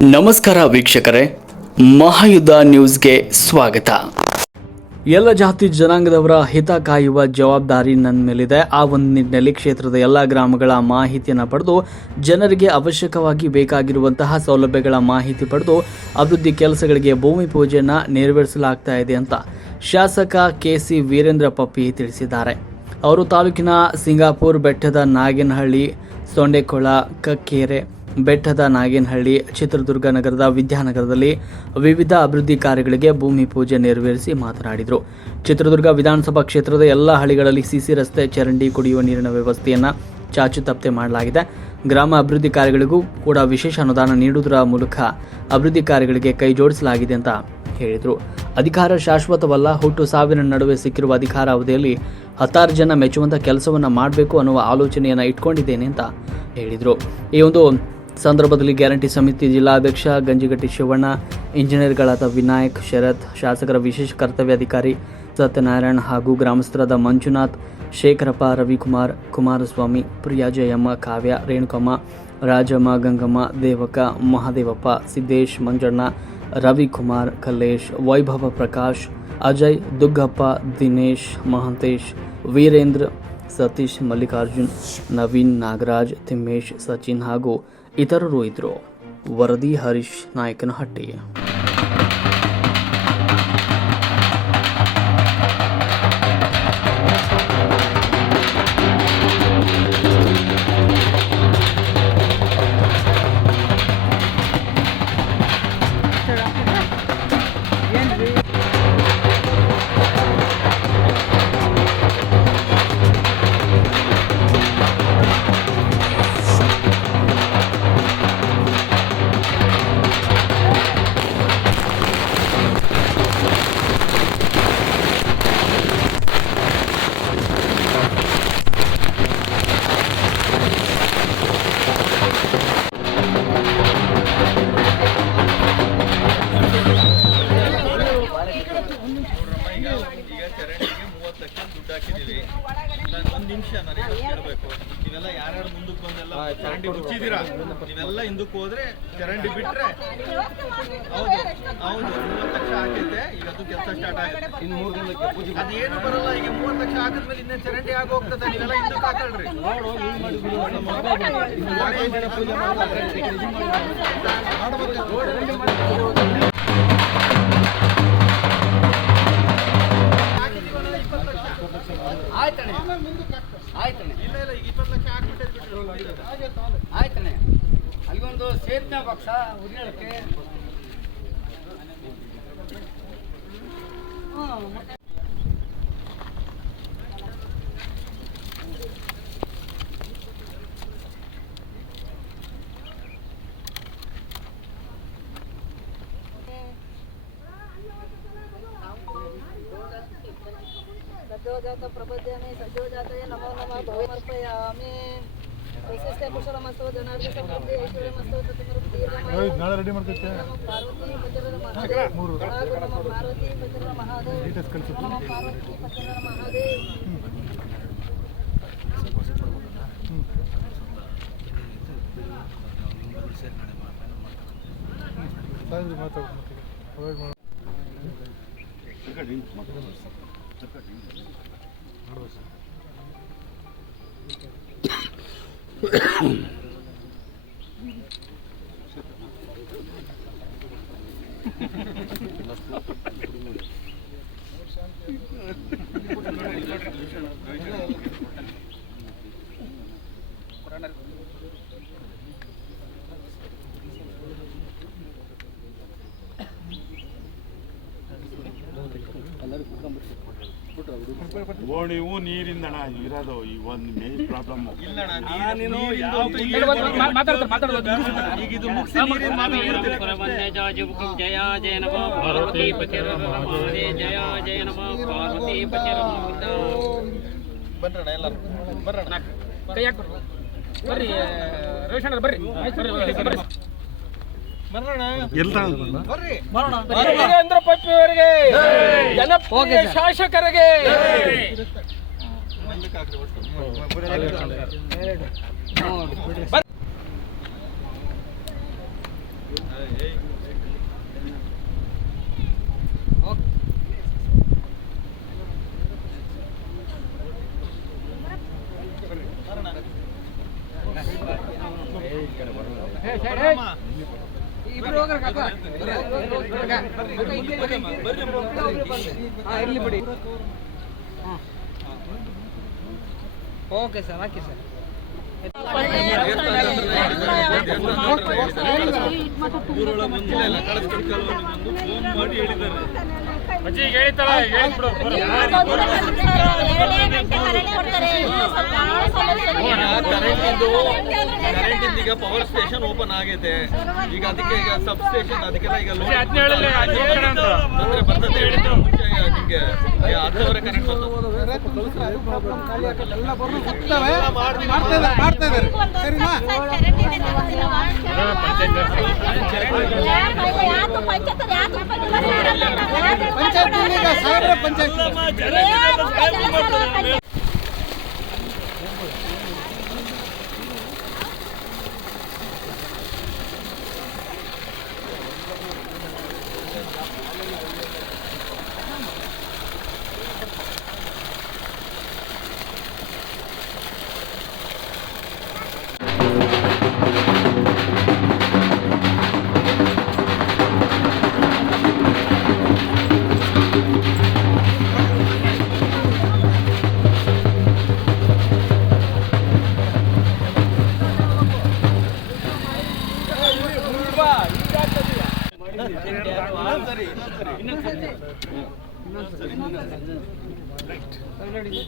ನಮಸ್ಕಾರ ವೀಕ್ಷಕರೇ, ಮಹಾಯುದ್ಧ ನ್ಯೂಸ್ಗೆ ಸ್ವಾಗತ. ಎಲ್ಲ ಜಾತಿ ಜನಾಂಗದವರ ಹಿತ ಕಾಯುವ ಜವಾಬ್ದಾರಿ ನನ್ನ ಮೇಲಿದೆ. ಆ ಒಂದು ನಿಟ್ಟಿನಲ್ಲಿ ಕ್ಷೇತ್ರದ ಎಲ್ಲ ಗ್ರಾಮಗಳ ಮಾಹಿತಿಯನ್ನು ಪಡೆದು ಜನರಿಗೆ ಅವಶ್ಯಕವಾಗಿ ಬೇಕಾಗಿರುವಂತಹ ಸೌಲಭ್ಯಗಳ ಮಾಹಿತಿ ಪಡೆದು ಅಭಿವೃದ್ಧಿ ಕೆಲಸಗಳಿಗೆ ಭೂಮಿ ಪೂಜೆಯನ್ನು ನೆರವೇರಿಸಲಾಗ್ತಾ ಇದೆ ಅಂತ ಶಾಸಕ ಕೆ.ಸಿ. ವೀರೇಂದ್ರ ಪಪ್ಪಿ ತಿಳಿಸಿದ್ದಾರೆ. ಅವರು ತಾಲೂಕಿನ ಸಿಂಗಾಪುರ, ಬೆಟ್ಟದ ನಾಗೇನಹಳ್ಳಿ, ಸೊಂಡೆಕೊಳ, ಕಕ್ಕೇರೆ, ಬೆಟ್ಟದ ನಾಗೇನಹಳ್ಳಿ, ಚಿತ್ರದುರ್ಗ ನಗರದ ವಿದ್ಯಾನಗರದಲ್ಲಿ ವಿವಿಧ ಅಭಿವೃದ್ಧಿ ಕಾರ್ಯಗಳಿಗೆ ಭೂಮಿ ಪೂಜೆ ನೆರವೇರಿಸಿ ಮಾತನಾಡಿದರು. ಚಿತ್ರದುರ್ಗ ವಿಧಾನಸಭಾ ಕ್ಷೇತ್ರದ ಎಲ್ಲ ಹಳ್ಳಿಗಳಲ್ಲಿ ಸಿಸಿ ರಸ್ತೆ, ಚರಂಡಿ, ಕುಡಿಯುವ ನೀರಿನ ವ್ಯವಸ್ಥೆಯನ್ನು ಚಾಚು ತಪ್ಪದೆ ಮಾಡಲಾಗಿದೆ. ಗ್ರಾಮ ಅಭಿವೃದ್ಧಿ ಕಾರ್ಯಗಳಿಗೂ ಕೂಡ ವಿಶೇಷ ಅನುದಾನ ನೀಡುವುದರ ಮೂಲಕ ಅಭಿವೃದ್ಧಿ ಕಾರ್ಯಗಳಿಗೆ ಕೈ ಜೋಡಿಸಲಾಗಿದೆ ಅಂತ ಹೇಳಿದರು. ಅಧಿಕಾರ ಶಾಶ್ವತವಲ್ಲ, ಹುಟ್ಟು ಸಾವಿನ ನಡುವೆ ಸಿಕ್ಕಿರುವ ಅಧಿಕಾರ ಅವಧಿಯಲ್ಲಿ 16 ಜನ ಮೆಚ್ಚುವಂಥ ಕೆಲಸವನ್ನು ಮಾಡಬೇಕು ಅನ್ನುವ ಆಲೋಚನೆಯನ್ನು ಇಟ್ಕೊಂಡಿದ್ದೇನೆ ಅಂತ ಹೇಳಿದರು. ಈ ಒಂದು ಸಂದರ್ಭದಲ್ಲಿ ಗ್ಯಾರಂಟಿ ಸಮಿತಿ ಜಿಲ್ಲಾಧ್ಯಕ್ಷ ಗಂಜಿಗಟ್ಟಿ ಶಿವಣ್ಣ, ಇಂಜಿನಿಯರ್ಗಳಾದ ವಿನಾಯಕ್, ಶರತ್, ಶಾಸಕರ ವಿಶೇಷ ಕರ್ತವ್ಯಾಧಿಕಾರಿ ಸತ್ಯನಾರಾಯಣ್ ಹಾಗೂ ಗ್ರಾಮಸ್ಥರಾದ ಮಂಜುನಾಥ್, ಶೇಖರಪ್ಪ, ರವಿಕುಮಾರ್, ಕುಮಾರಸ್ವಾಮಿ, ಪ್ರಿಯಾ, ಜಯಮ್ಮ, ಕಾವ್ಯ, ರೇಣುಕಮ್ಮ, ರಾಜಮ್ಮ, ಗಂಗಮ್ಮ, ದೇವಕ, ಮಹಾದೇವಪ್ಪ, ಸಿದ್ದೇಶ್, ಮಂಜಣ್ಣ, ರವಿಕುಮಾರ್, ಕಲ್ಲೇಶ್, ವೈಭವ ಪ್ರಕಾಶ್, ಅಜಯ್, ದುಗ್ಗಪ್ಪ, ದಿನೇಶ್, ಮಹಂತೇಶ್, ವೀರೇಂದ್ರ, ಸತೀಶ್, ಮಲ್ಲಿಕಾರ್ಜುನ್, ನವೀನ್, ನಾಗರಾಜ್, ತಿಮ್ಮೇಶ್, ಸಚಿನ್ ಹಾಗೂ ಇತರರು ಇದ್ದರು. ವರದಿ ಹರೀಶ್ ನಾಯಕನಹಟ್ಟಿ. ಒಂದು ನಿಮಿಷ ನಾನು ಕೇಳಬೇಕು. ನೀವೆಲ್ಲ ಯಾರ್ಯಾರು ಮುಂದಕ್ಕೆ ಬಂದೆಲ್ಲ ಚರಂಡಿ ಮುಚ್ಚಿದ್ದೀರಾ, ನೀವೆಲ್ಲ ಹಿಂದಕ್ಕೆ ಹೋದ್ರೆ ಚರಂಡಿ ಬಿಟ್ರೆ ಹೌದು 30 ಲಕ್ಷ ಹಾಕೈತೆ. ಈಗ ಅದು ಕೆಲಸ ಸ್ಟಾರ್ಟ್ ಆಗುತ್ತೆ. ಇನ್ನು 3 ದಿನಕ್ಕೆ ಅದೇನು ಬರಲ್ಲ. ಈಗ 30 ಲಕ್ಷ ಹಾಕಿದ್ಮೇಲೆ ಇನ್ನೇ ಚರಂಡಿ ಆಗೋಗ್ತದೆ. ನೀವೆಲ್ಲ ಹಿಂದಕ್ಕೆ ಹಾಕಲ್ರಿ. ಆಯ್ತಣ್ಣ, ಇಲ್ಲ ಈಗ 20 ಲಕ್ಷ ಆಯ್ತಣ್ಣ. ಅಲ್ಲಿಗೊಂದು ಸೇರ್ನ ಪಕ್ಷ ಉರಿಯಳಕ್ಕೆ सद्योजात प्रपद्यामि सद्योजातये नमो नमः भवमर्पयामि विशिष्ट कुशलमस्तु जनार्दन समृद्धि ऐश्वर्यमस्तु तत्समृद्धि ನಾಳೆ ರೆಡಿ ಮಾಡ್ತೈತೆ. पार्वती पतिरर महादेव नमः पार्वती पतिरर महादेव नमः पार्वती पतिरर महादेव ಓಣಿವು ನೀರಿಂದಣ ಇರೋದು ಈ ಒಂದು ಮೇನ್ ಪ್ರಾಬ್ಲಮ್. ಬನ್ರಣ ಎಲ್ಲರೂ ಬರೋಣ. ಕೈ ಹಾಕಿ ಬರ್ರಿ ರವಿಶಂಕರ್ ಬರ್ರಿ ವೀರೇಂದ್ರ ಪಪ್ಪಿ ಅವರಿಗೆ, ಜನಪ್ರಿಯ ಶಾಸಕರಿಗೆ ಇಬ್ರು ಹೋಗ್ರಿ ಕಾಕ. ಇರ್ಲಿ ಬಿಡಿ. ಓಕೆ ಸರ್, ಹಾಕಿ ಸರ್. ಅಜ್ಜಿ ಈಗ ಹೇಳ್ತಾರ ಹೇಳ್ಬಿಡು. ಕರೆಂಟ್ ಈಗ ಪವರ್ ಸ್ಟೇಷನ್ ಓಪನ್ ಆಗೈತೆ. ಈಗ ಅದಕ್ಕೆ ಈಗ ಸಬ್ ಸ್ಟೇಷನ್ ಅದಕ್ಕೆಲ್ಲ ಈಗ ಲೋಡ್ ಹದಿನೇಳಲ್ಲಿ ಅಂತ ಅಂದ್ರೆ ಬರ್ತದೆ ಹೇಳಿದ್ರು ಮುಂಚೆ ನಿಮ್ಗೆ 10ವರೆ ಕರೆಂಟ್ ಇನ್ನೊಂದು ಸರಿ.